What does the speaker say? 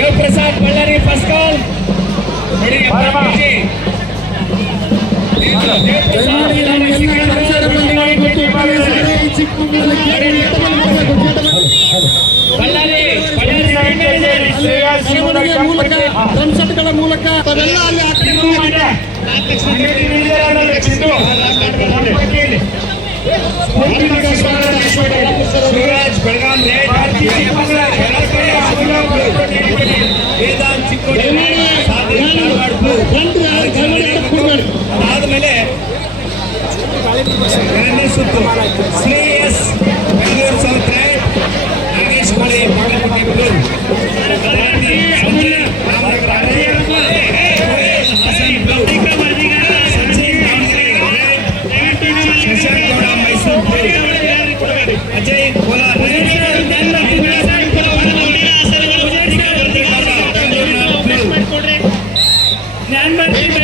ದೇವಪ್ರಸಾದ್ ಬಳ್ಳಾರಿ ಪಸ್ಕಾಲ್ ಬಳ್ಳಾರಿ ಮೂಲಕ ಸಂಸತ್ಗಳ ಮೂಲಕ ಅವೆಲ್ಲ ಅಲ್ಲಿ ಆ ಕಡೆ ಶಿವರಾಜ್ ಬೆಳಗಾಂ ಆದ್ಮೇಲೆ ಸುತ್ತು. and.